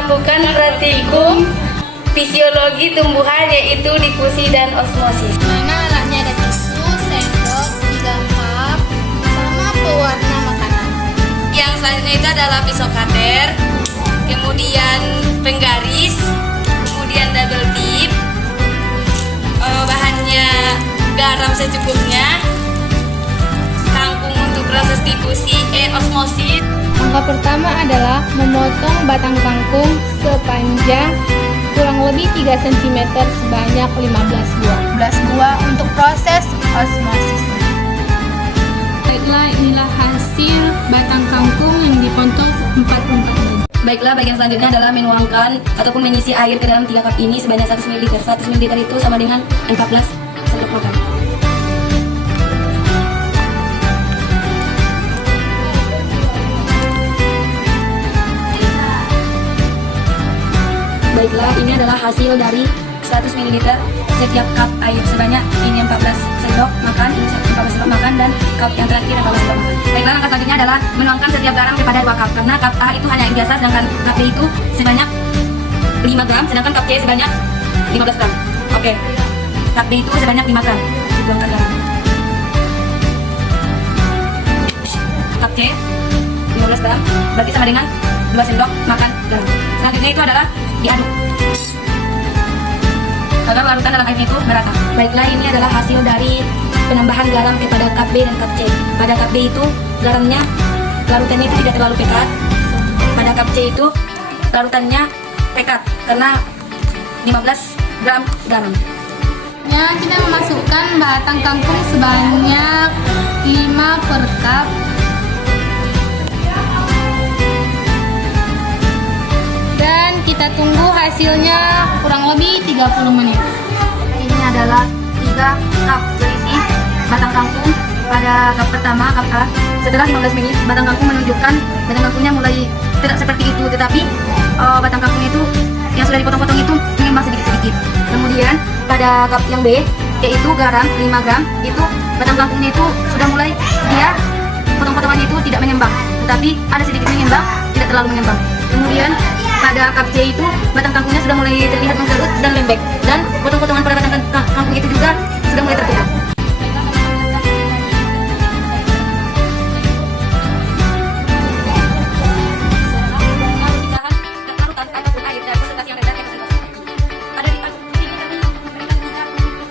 melakukan praktikum fisiologi tumbuhan yaitu difusi dan osmosis. Mana alatnya ada tisu, sendok, 3 cup, sama pewarna makanan. Yang selanjutnya itu adalah pisau cutter, kemudian penggaris, kemudian double tip. Bahannya garam secukupnya, kangkung untuk proses difusi osmosis. Langkah pertama adalah memotong batang kangkung sepanjang kurang lebih 3 cm sebanyak 15 buah untuk proses osmosis. Baiklah, inilah hasil batang kangkung yang dipotong 44 buah. Baiklah, bagian selanjutnya adalah menuangkan ataupun mengisi air ke dalam 3 cup ini sebanyak 100 ml. 100 ml itu sama dengan 14 sendok makan. Baiklah, ini adalah hasil dari 100 ml setiap cup air sebanyak ini 14 sendok makan, ini 14 sendok makan, dan cup yang terakhir 14 sendok makan. Baiklah, langkah selanjutnya adalah menuangkan setiap garam kepada 2 cup, karena cup A itu hanya air biasa, sedangkan cup B itu sebanyak 5 gram, sedangkan cup C sebanyak 15 gram. Oke, cup B itu sebanyak 5 gram. Dituangkan garam. Cup C 15 gram, berarti sama dengan 2 sendok makan garam. Selanjutnya itu adalah diaduk agar larutan dalam airnya itu merata. Baiklah, ini adalah hasil dari penambahan garam kepada cup B dan cup C. Pada cup B itu garamnya larutannya itu tidak terlalu pekat. Pada cup C itu larutannya pekat karena 15 gram garam. Ya, kita memasukkan batang kangkung sebanyak 5 per cup. Dan kita tunggu hasilnya kurang lebih 30 menit. Ini adalah 3 cup berisi batang kangkung pada cup pertama, cup A. Setelah 15 menit, batang kangkung menunjukkan batang kangkungnya mulai tidak seperti itu, tetapi batang kangkung itu yang sudah dipotong-potong itu mengembang sedikit-sedikit. Kemudian pada cup yang B, yaitu garam 5 gram, itu batang kangkungnya itu sudah mulai dia potong-potongan itu tidak mengembang, tetapi ada sedikit mengembang, tidak terlalu mengembang. Kemudian pada cup C itu batang kangkungnya sudah mulai terlihat mengkerut dan lembek, dan potong-potongan pada batang kangkung itu juga sudah mulai tertutup.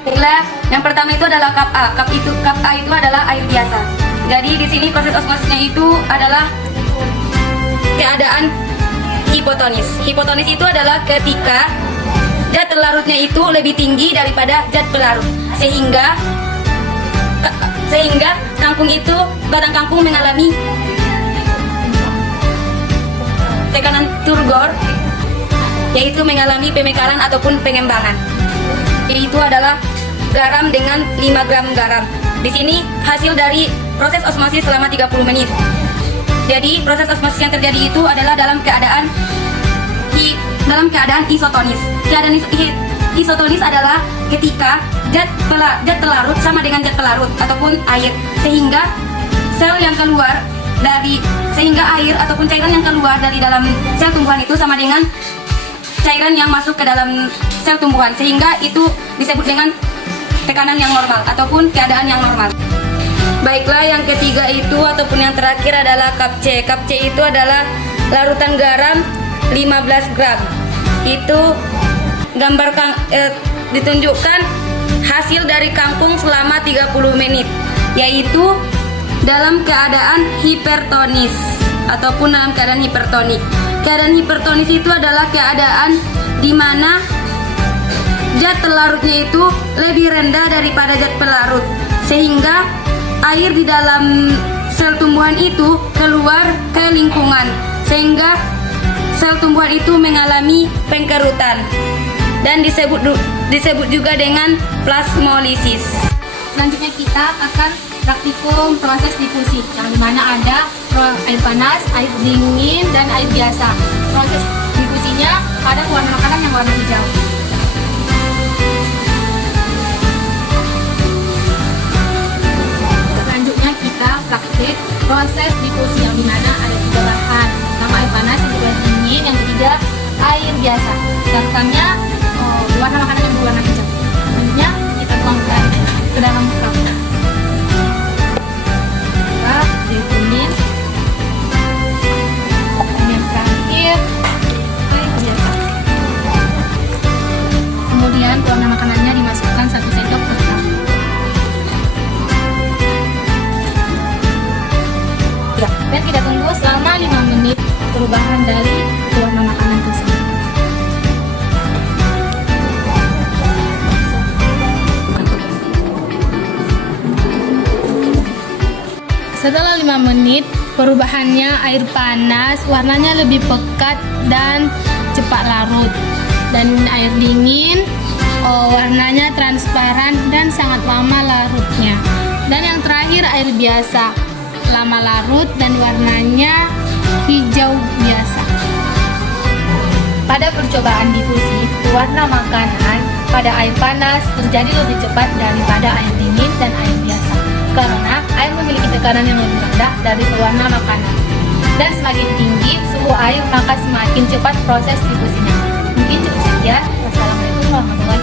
Baiklah, yang pertama itu adalah cup A. Cup A itu adalah air biasa. Jadi di sini proses osmosisnya itu adalah keadaan hipotonis. Hipotonis itu adalah ketika zat pelarutnya itu lebih tinggi daripada zat pelarut, sehingga kangkung itu, batang kangkung mengalami tekanan turgor, yaitu mengalami pemekaran ataupun pengembangan. Itu adalah garam dengan 5 gram garam. Di sini hasil dari proses osmosis selama 30 menit. Jadi proses osmosis yang terjadi itu adalah dalam keadaan isotonis. Keadaan isotonis adalah ketika zat pelarut sama dengan zat pelarut ataupun air, sehingga air ataupun cairan yang keluar dari dalam sel tumbuhan itu sama dengan cairan yang masuk ke dalam sel tumbuhan, sehingga itu disebut dengan tekanan yang normal ataupun keadaan yang normal. Baiklah, yang ketiga itu ataupun yang terakhir adalah cup C. Cup C itu adalah larutan garam 15 gram. Itu ditunjukkan hasil dari kangkung selama 30 menit, yaitu dalam keadaan hipertonis ataupun dalam keadaan hipertonik. Keadaan hipertonis itu adalah keadaan di mana zat pelarutnya itu lebih rendah daripada zat pelarut, sehingga air di dalam sel tumbuhan itu keluar ke lingkungan, sehingga sel tumbuhan itu mengalami pengkerutan dan disebut juga dengan plasmolisis. Selanjutnya kita akan praktikum proses difusi, yang dimana ada air panas, air dingin, dan air biasa. Proses difusinya ada warna makanan yang warna hijau. Selanjutnya kita praktik proses difusi, yang dimana ada 3 bahan. Pertama air panas, yang kedua dingin, yang ketiga biasa. Lakukannya warna makanan yang berwarna hijau. Selanjutnya kita tuangkan ke dalam cup. Air kuning. Dan yang terakhir air biasa. Kemudian warna makanannya dimasukkan 1 sendok ke cup. Dan kita tunggu selama 5 menit perubahan dari warna makanan tersebut. Setelah 5 menit, perubahannya air panas, warnanya lebih pekat dan cepat larut. Dan air dingin, warnanya transparan dan sangat lama larutnya. Dan yang terakhir air biasa, lama larut dan warnanya hijau biasa. Pada percobaan difusi, warna makanan pada air panas terjadi lebih cepat daripada air dingin dan air biasa, karena air memiliki tekanan yang lebih rendah dari pewarna makanan. Dan semakin tinggi suhu air, maka semakin cepat proses difusinya. Mungkin cukup sekian. Wassalamualaikum warahmatullahi wabarakatuh.